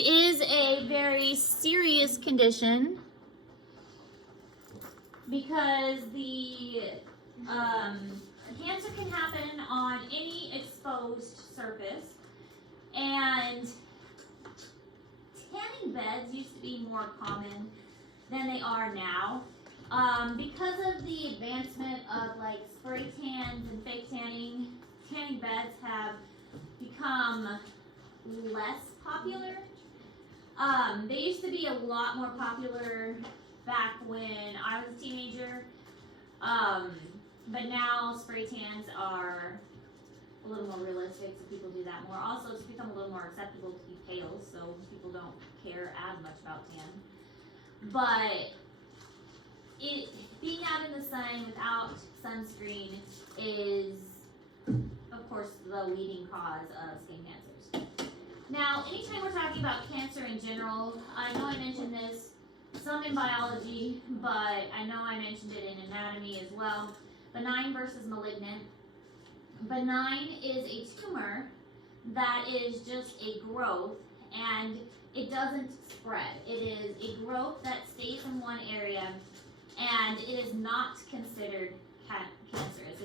It is a very serious condition because the cancer can happen on any exposed surface, and tanning beds used to be more common than they are now. Because of the advancement of like spray tans and fake tanning, tanning beds have become less popular. They used to be a lot more popular back when I was a teenager, but now spray tans are a little more realistic, so people do that more. Also, it's become a little more acceptable to be pale, so people don't care as much about tan. But being out in the sun without sunscreen is, of course, the leading cause of skin cancers. Now, anytime we're talking about cancer in general, I know I mentioned this some in biology, but I know I mentioned it in anatomy as well. Benign versus malignant. Benign is a tumor that is just a growth, and it doesn't spread. It is a growth that stays in one area, and it is not considered cancerous.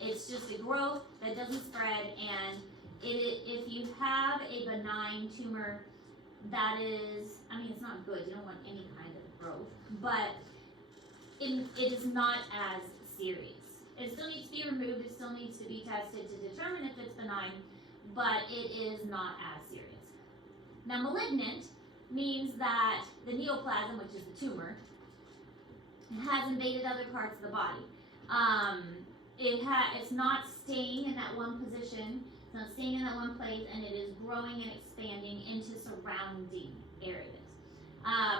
It's just a growth that doesn't spread, and if you have a benign tumor, that is, it's not good. You don't want any kind of growth, but it is not as serious. It still needs to be removed. It still needs to be tested to determine if it's benign, but it is not as serious. Now, malignant means that the neoplasm, which is the tumor, has invaded other parts of the body. It's not staying in that one position. It's not staying in that one place, and it is growing and expanding into surrounding areas.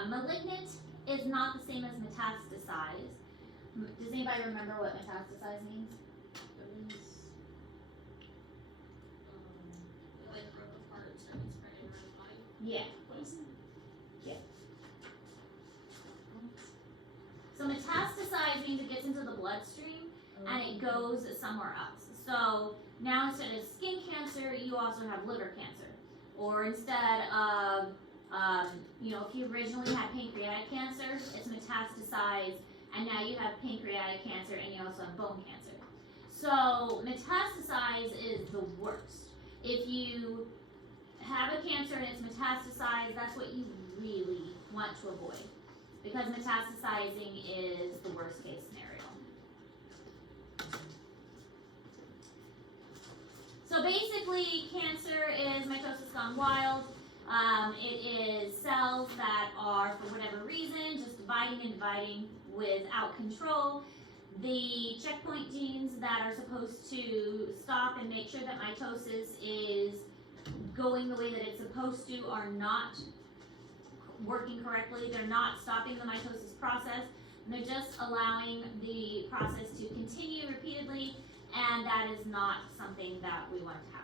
Malignant is not the same as metastasize. Does anybody remember what metastasize means? It was like broke apart and started spreading around the body. Yeah. What is it? Yeah. So metastasize means it gets into the bloodstream and it goes somewhere else. So now instead of skin cancer, you also have liver cancer. Or instead of, if you originally had pancreatic cancer, it's metastasized, and now you have pancreatic cancer, and you also have bone cancer. So metastasize is the worst. If you have a cancer and it's metastasized, that's what you really want to avoid, because metastasizing is the worst case scenario. So basically, cancer is mitosis gone wild. It is cells that are, for whatever reason, just dividing and dividing without control. The checkpoint genes that are supposed to stop and make sure that mitosis is going the way that it's supposed to are not working correctly. They're not stopping the mitosis process. They're just allowing the process to continue repeatedly, and that is not something that we want to happen.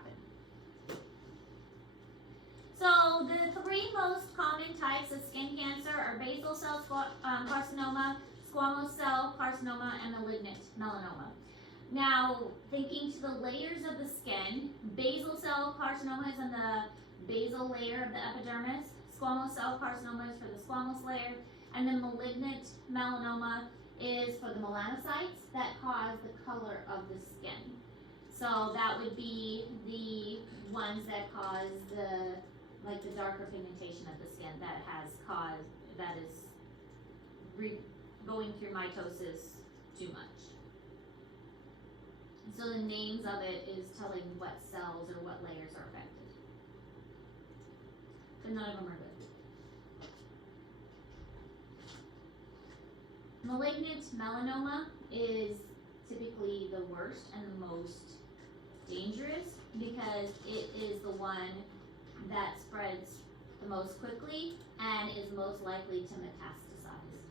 So the three most common types of skin cancer are basal cell carcinoma, squamous cell carcinoma, and malignant melanoma. Now, thinking to the layers of the skin, basal cell carcinoma is in the basal layer of the epidermis, squamous cell carcinoma is for the squamous layer, and then malignant melanoma is for the melanocytes that cause the color of the skin. So that would be the ones that cause the darker pigmentation of the skin that is going through mitosis too much. So the names of it is telling what cells or what layers are affected. But none of them are good. Malignant melanoma is typically the worst and the most dangerous because it is the one that spreads the most quickly and is most likely to metastasize.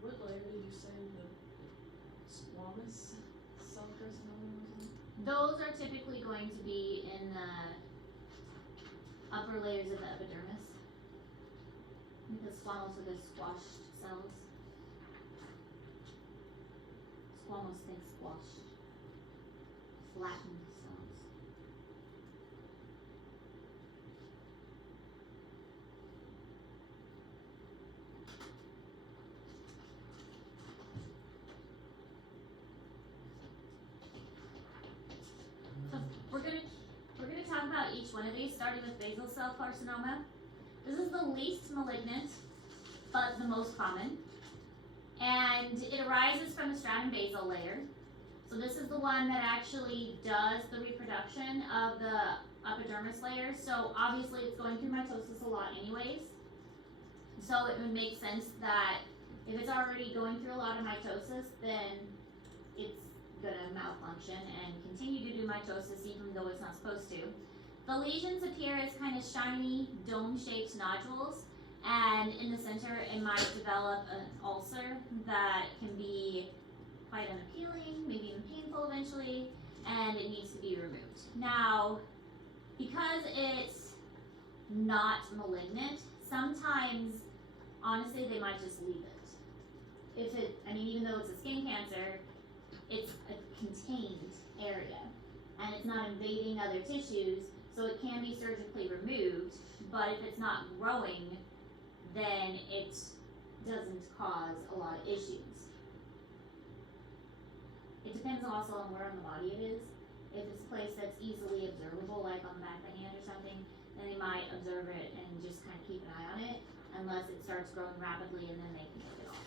What layer did you say the squamous cell carcinoma was in? Those are typically going to be in the upper layers of the epidermis, because squamous are the squashed cells. Squamous, think squashed. Flattened cells. So we're gonna talk about each one of these, starting with basal cell carcinoma. This is the least malignant, but the most common. And it arises from the stratum basal layer. So this is the one that actually does the reproduction of the epidermis layer. So obviously it's going through mitosis a lot anyways. So it would make sense that if it's already going through a lot of mitosis, then it's gonna malfunction and continue to do mitosis even though it's not supposed to. The lesions appear as kind of shiny, dome-shaped nodules, and in the center it might develop an ulcer that can be quite unappealing, maybe even painful eventually, and it needs to be removed. Now, because it's not malignant, sometimes, honestly, they might just leave it. Even though it's a skin cancer, it's a contained area, and it's not invading other tissues, so it can be surgically removed, but if it's not growing, then it doesn't cause a lot of issues. It depends also on where on the body it is. If it's a place that's easily observable, like on the back of the hand or something, then they might observe it and just kind of keep an eye on it, unless it starts growing rapidly and then they can take it off.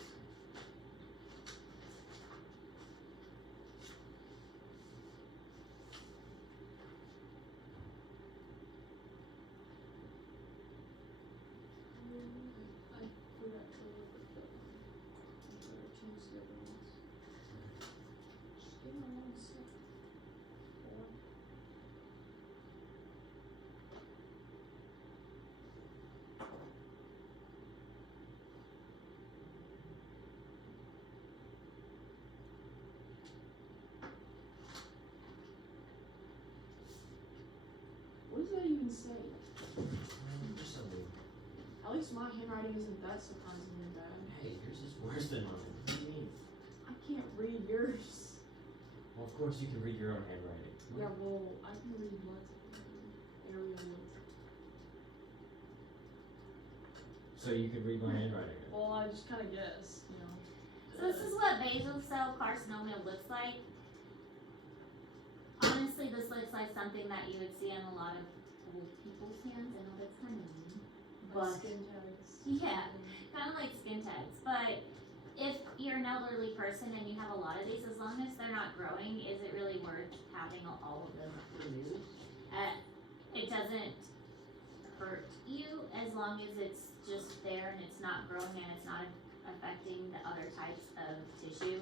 I forgot to look at the, I changed the other ones. Just give me 1 sec. Four. What does that even say? Just a little. At least my handwriting isn't that surprisingly bad. Hey, yours is worse than mine. What do you mean? I can't read yours. Well, of course you can read your own handwriting. Yeah, well, I can read what? Area what? So you can read my handwriting. Well, I just kind of guess, you know. So this is what basal cell carcinoma looks like. Honestly, this looks like something that you would see on a lot of old people's hands. I know that's kind of mean, but Skin tags. yeah, kind of like skin tags. But if you're an elderly person and you have a lot of these, as long as they're not growing, is it really worth having all of them removed? It doesn't hurt you as long as it's just there and it's not growing and it's not affecting the other types of tissue.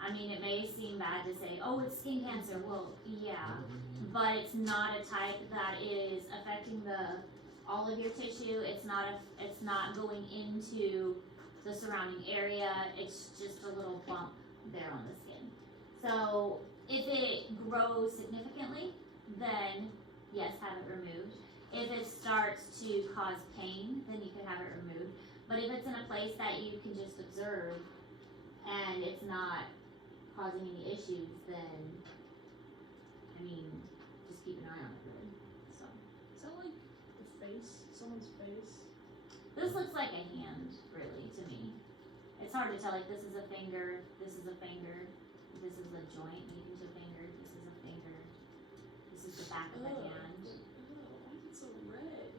I mean, it may seem bad to say, oh, it's skin cancer. Well, yeah, but it's not a type that is affecting all of your tissue. It's not going into the surrounding area. It's just a little bump there on the skin. So if it grows significantly, then yes, have it removed. If it starts to cause pain, then you can have it removed. But if it's in a place that you can just observe and it's not causing any issues, then, just keep an eye on it, really. So, Is that like the face? Someone's face? this looks like a hand, really, to me. It's hard to tell, like, this is a finger, this is a finger, this is a joint leading to a finger, this is a finger, this is the back of the hand. Why is it so red?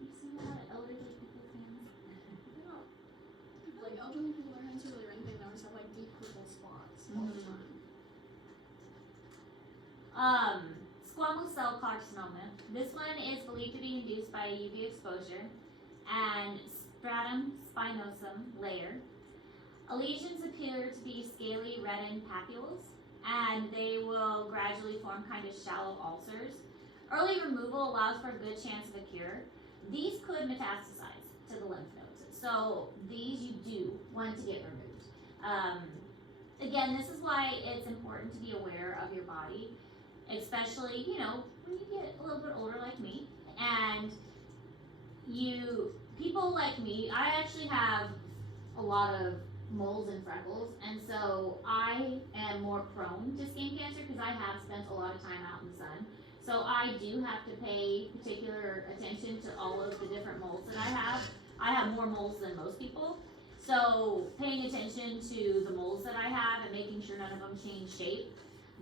You see a lot of elderly people's hands? Yeah. Like elderly people, their hands are really red. They always have like deep purple spots all the time. Squamous cell carcinoma. This one is believed to be induced by UV exposure and stratum spinosum layer. Lesions appear to be scaly reddened papules, and they will gradually form kind of shallow ulcers. Early removal allows for a good chance of a cure. These could metastasize to the lymph nodes, so these you do want to get removed. Again, this is why it's important to be aware of your body, especially, when you get a little bit older like me, and you people like me, I actually have a lot of moles and freckles, and so I am more prone to skin cancer because I have spent a lot of time out in the sun. So I do have to pay particular attention to all of the different moles that I have. I have more moles than most people. So paying attention to the moles that I have and making sure none of them change shape,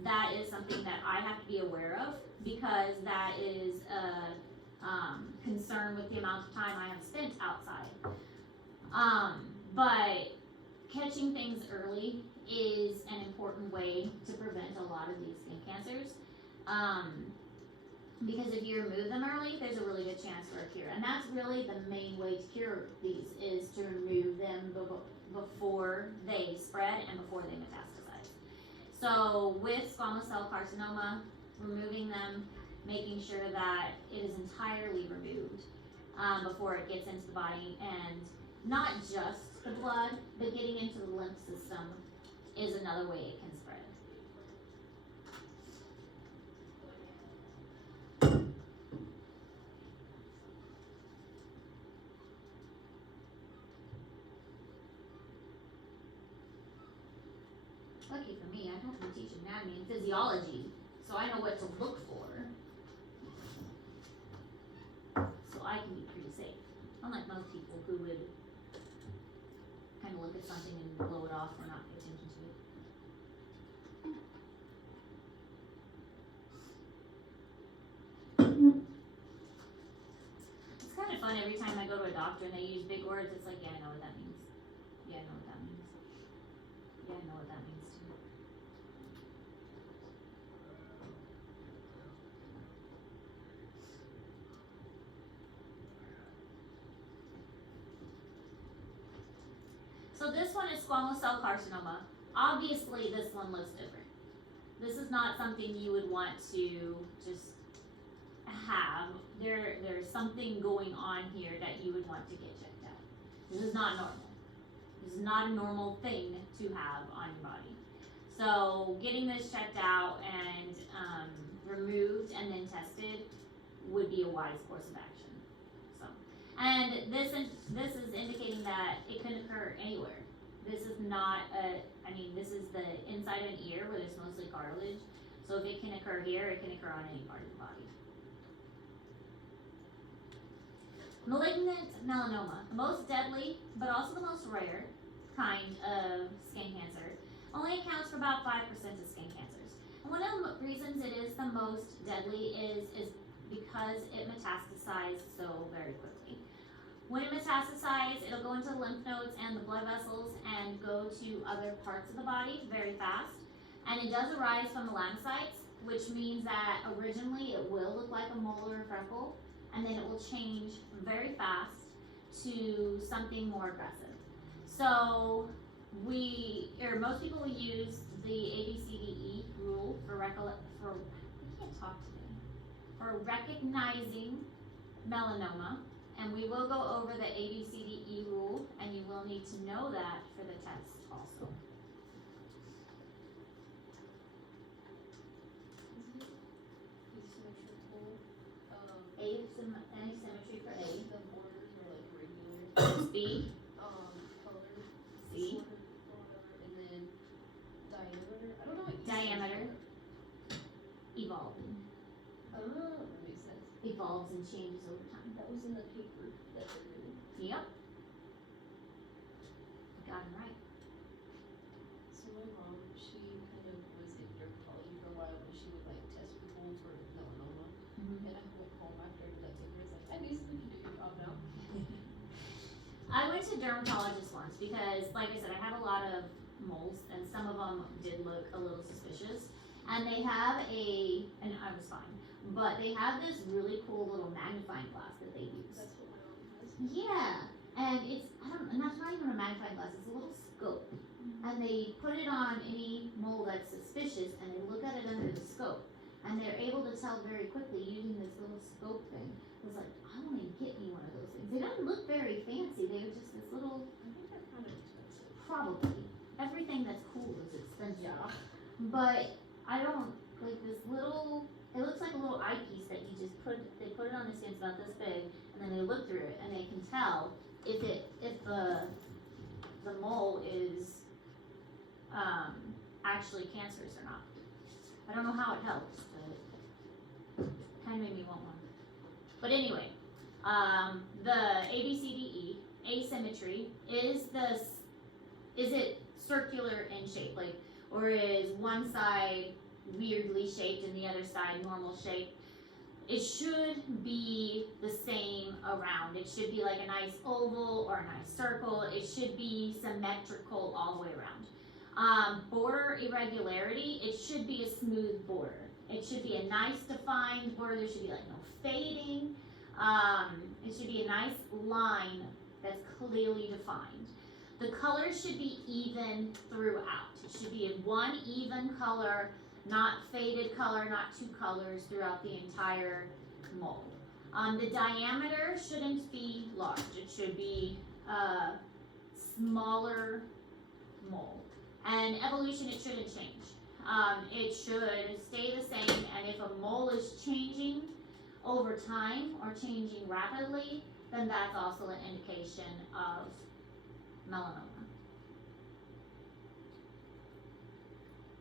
that is something that I have to be aware of because that is a concern with the amount of time I have spent outside. But catching things early is an important way to prevent a lot of these skin cancers. Because if you remove them early, there's a really good chance for a cure. And that's really the main way to cure these is to remove them before they spread and before they metastasize. So with squamous cell carcinoma, removing them, making sure that it is entirely removed before it gets into the body, and not just the blood, but getting into the lymph system is another way it can spread. Lucky for me, I have to teach anatomy and physiology, so I know what to look for. So I can be pretty safe. Unlike most people who would kind of look at something and blow it off or not pay attention to it. It's kind of fun every time I go to a doctor and they use big words. It's like, yeah, I know what that means. Yeah, I know what that means. Yeah, I know what that means too. So this one is squamous cell carcinoma. Obviously, this one looks different. This is not something you would want to just have. There's something going on here that you would want to get checked out. This is not normal. This is not a normal thing to have on your body. So getting this checked out and removed and then tested would be a wise course of action. So, and this is indicating that it can occur anywhere. This is not this is the inside of an ear where there's mostly cartilage. So if it can occur here, it can occur on any part of the body. Malignant melanoma, the most deadly, but also the most rare kind of skin cancer, only accounts for about 5% of skin cancers. And one of the reasons it is the most deadly is because it metastasizes so very quickly. When it metastasizes, it'll go into the lymph nodes and the blood vessels and go to other parts of the body very fast. And it does arise from melanocytes, which means that originally it will look like a mole or a freckle, and then it will change very fast to something more aggressive. So most people will use the ABCDE rule for recognizing melanoma, and we will go over the ABCDE rule, and you will need to know that for the test also. Asymmetry for A. The borders are like regular. B. Color. C. Sort of, or whatever, and then diameter. I don't know what Diameter. Evolving. Oh, that makes sense. Evolves and changes over time. That was in the paper that they're doing. Yep. Got it right. So my mom, she kind of was in dermatology for a while, and she would like test people for melanoma. Mm-hmm. And I went home after that took her. It's like, I basically can do your job now. I went to a dermatologist once because, like I said, I have a lot of moles, and some of them did look a little suspicious. And they have and I was fine, but they have this really cool little magnifying glass that they use. That's what my mom has. Yeah, and it's, that's not even a magnifying glass, it's a little scope. And they put it on any mole that's suspicious, and they look at it under the scope. And they're able to tell very quickly using this little scope thing. It was like, I want to get me one of those things. They don't look very fancy, they're just this little, I think they're kind of expensive. probably. Everything that's cool is expensive. Yeah. But I don't, like this little, it looks like a little eyepiece that you just they put it on this thing, it's about this big, and then they look through it and they can tell if the mole is actually cancerous or not. I don't know how it helps, but kind of made me want one. But anyway, the ABCDE asymmetry is it circular in shape, like, or is one side weirdly shaped and the other side normal shape? It should be the same around. It should be like a nice oval or a nice circle. It should be symmetrical all the way around. Border irregularity, it should be a smooth border. It should be a nice defined border. There should be like no fading. It should be a nice line that's clearly defined. The colors should be even throughout. It should be in one even color, not faded color, not two colors throughout the entire mold. The diameter shouldn't be large. It should be a smaller mold. And evolution, it shouldn't change. It should stay the same, and if a mole is changing over time or changing rapidly, then that's also an indication of melanoma.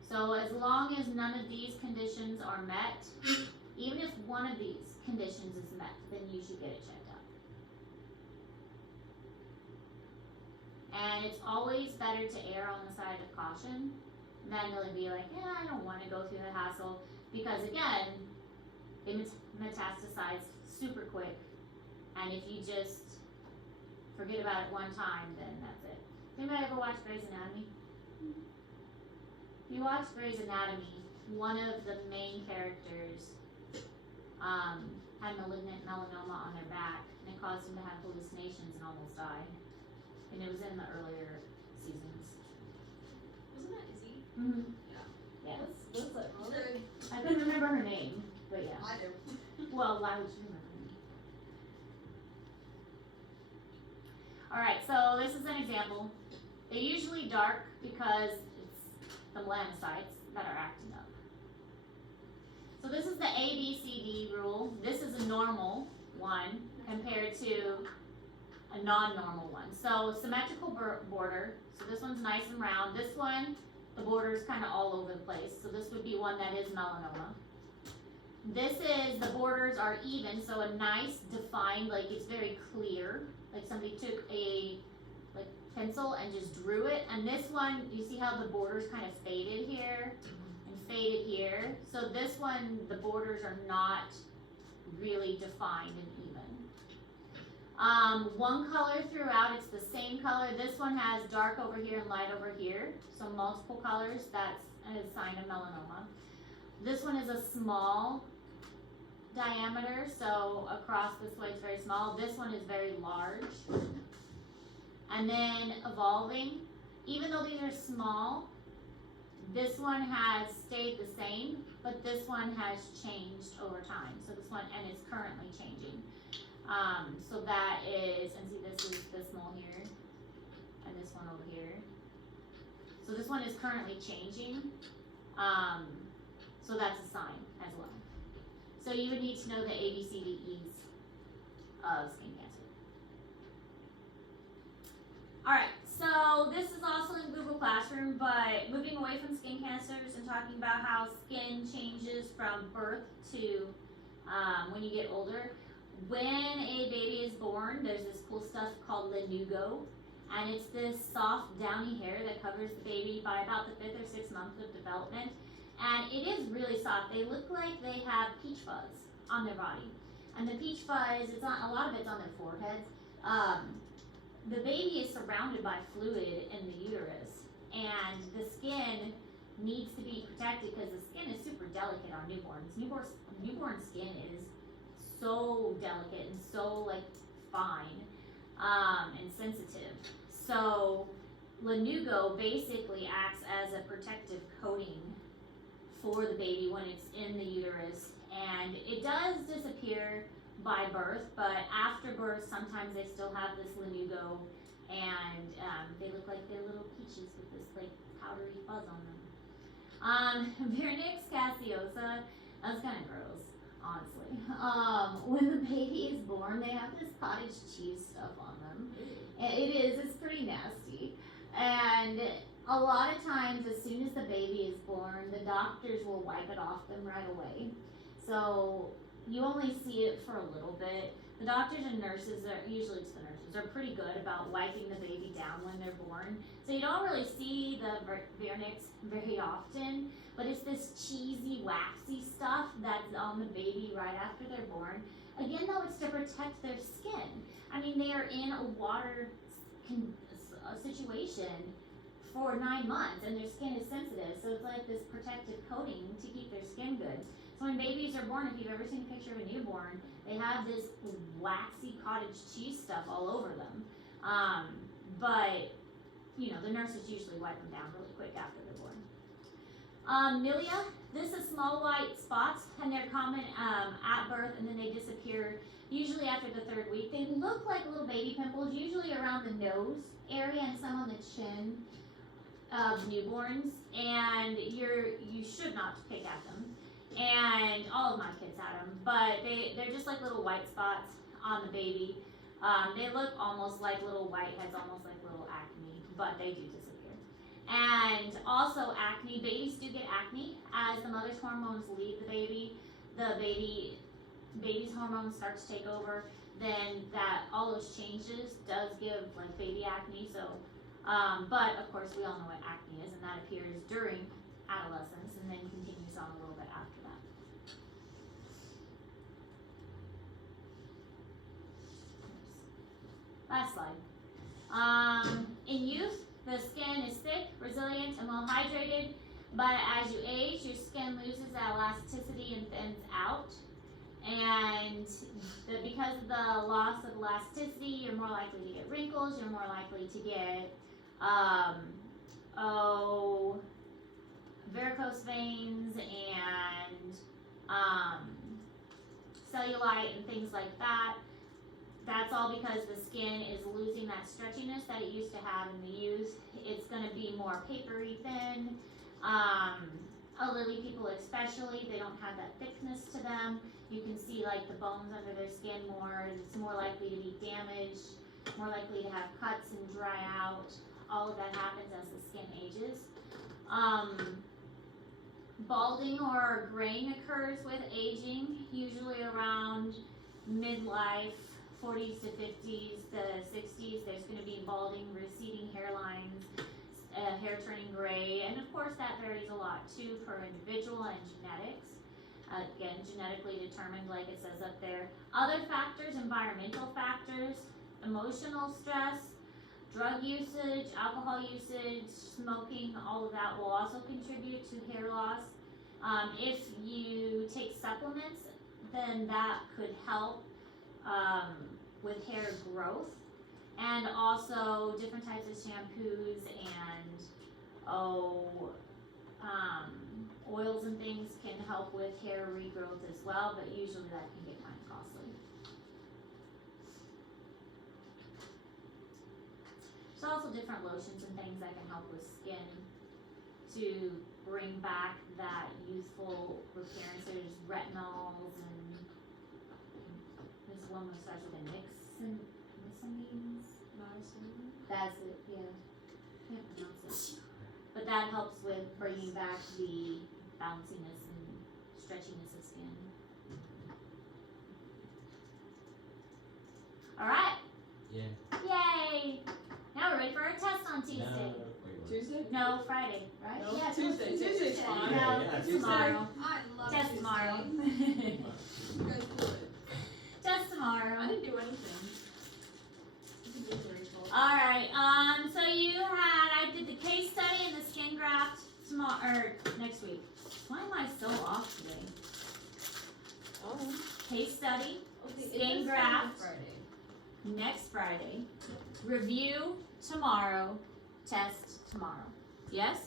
So as long as none of these conditions are met, even if one of these conditions is met, then you should get it checked out. And it's always better to err on the side of caution than to be like, yeah, I don't want to go through the hassle, because again, they metastasize super quick, and if you just forget about it one time, then that's it. Anybody ever watch Grey's Anatomy? If you watch Grey's Anatomy, one of the main characters had malignant melanoma on their back, and it caused them to have hallucinations and almost die. And it was in the earlier seasons. Wasn't that Izzy? Mm-hmm. Yeah. Yes. What's that wrong? I couldn't remember her name, but yeah. I do. Well, why would you remember her name? Alright, so this is an example. They're usually dark because it's the melanocytes that are acting up. So this is the ABCD rule. This is a normal one compared to a non-normal one. So symmetrical border, so this one's nice and round. This one, the border is kind of all over the place. So this would be one that is melanoma. This is, the borders are even, so a nice defined, like it's very clear. Like somebody took a pencil and just drew it. And this one, you see how the borders kind of faded here and faded here. So this one, the borders are not really defined and even. One color throughout, it's the same color. This one has dark over here and light over here. So multiple colors, that's a sign of melanoma. This one is a small diameter, so across this way it's very small. This one is very large. And then evolving, even though these are small, this one has stayed the same, but this one has changed over time. So this one, and it's currently changing. So that is, and see this is this mole here, and this one over here. So this one is currently changing. So that's a sign as well. So you would need to know the ABCDEs of skin cancer. Alright, so this is also in Google Classroom, but moving away from skin cancers and talking about how skin changes from birth to when you get older. When a baby is born, there's this cool stuff called lanugo, and it's this soft downy hair that covers the baby by about the 5th or 6th month of development. And it is really soft. They look like they have peach fuzz on their body. And the peach fuzz, it's on, a lot of it's on their foreheads. The baby is surrounded by fluid in the uterus, and the skin needs to be protected because the skin is super delicate on newborns. Newborn skin is so delicate and so like fine and sensitive. So lanugo basically acts as a protective coating for the baby when it's in the uterus, and it does disappear by birth, but after birth sometimes they still have this lanugo, and they look like they're little peaches with this like powdery fuzz on them. Vernix caseosa, that's kind of gross. honestly. When the baby is born, they have this cottage cheese stuff on them. It's pretty nasty. And a lot of times, as soon as the baby is born, the doctors will wipe it off them right away. So you only see it for a little bit. The doctors and nurses usually it's the nurses, are pretty good about wiping the baby down when they're born. So you don't really see the vernix very often, but it's this cheesy, waxy stuff that's on the baby right after they're born. Again, though, it's to protect their skin. I mean, they are in a water situation for 9 months, and their skin is sensitive, so it's like this protective coating to keep their skin good. So when babies are born, if you've ever seen a picture of a newborn, they have this waxy cottage cheese stuff all over them. But, you know, the nurses usually wipe them down really quick after they're born. Milia, this is small white spots, and they're common at birth, and then they disappear usually after the 3rd week. They look like little baby pimples, usually around the nose area and some on the chin of newborns, and you should not pick at them. And all of my kids had them, but they're just like little white spots on the baby. They look almost like little whiteheads, almost like little acne, but they do disappear. And also acne, babies do get acne as the mother's hormones leave the baby. The baby's hormones start to take over. Then all those changes does give like baby acne. So, but of course we all know what acne is, and that appears during adolescence and then continues on a little bit after that. Last slide. In youth, the skin is thick, resilient, and well hydrated, but as you age, your skin loses that elasticity and thins out. And because of the loss of elasticity, you're more likely to get wrinkles, you're more likely to get varicose veins and cellulite and things like that. That's all because the skin is losing that stretchiness that it used to have in the youth. It's going to be more papery thin. Elderly people especially, they don't have that thickness to them. You can see like the bones under their skin more. It's more likely to be damaged, more likely to have cuts and dry out. All of that happens as the skin ages. Balding or graying occurs with aging, usually around midlife, 40s to 50s to 60s. There's going to be balding, receding hairlines, hair turning gray, and of course that varies a lot too per individual and genetics. Again, genetically determined, like it says up there. Other factors, environmental factors, emotional stress, drug usage, alcohol usage, smoking, all of that will also contribute to hair loss. If you take supplements, then that could help with hair growth. And also different types of shampoos and oils and things can help with hair regrowth as well, but usually that can get kind of costly. There's also different lotions and things that can help with skin to bring back that youthful appearance. There's retinols, and this one that starts with a nixamines. That's it, yeah. Can't pronounce it. But that helps with bringing back the bounciness and stretchiness of skin. Alright. Yeah. Yay! Now we're ready for our test on Tuesday. Tuesday? No, Friday, right? No, Yeah, Tuesday. Tuesday's fine. No, Yeah, it's Tuesday. tomorrow. I love Test Tuesday. tomorrow. You guys do it. Test tomorrow. I didn't do anything. You can do it, Rachel. Alright, so I did the case study and the skin graft tomorrow, or next week. Why am I so off today? Oh. Case study, Okay, Skin it is graft. Friday. next Friday. Review tomorrow, test tomorrow. Yes?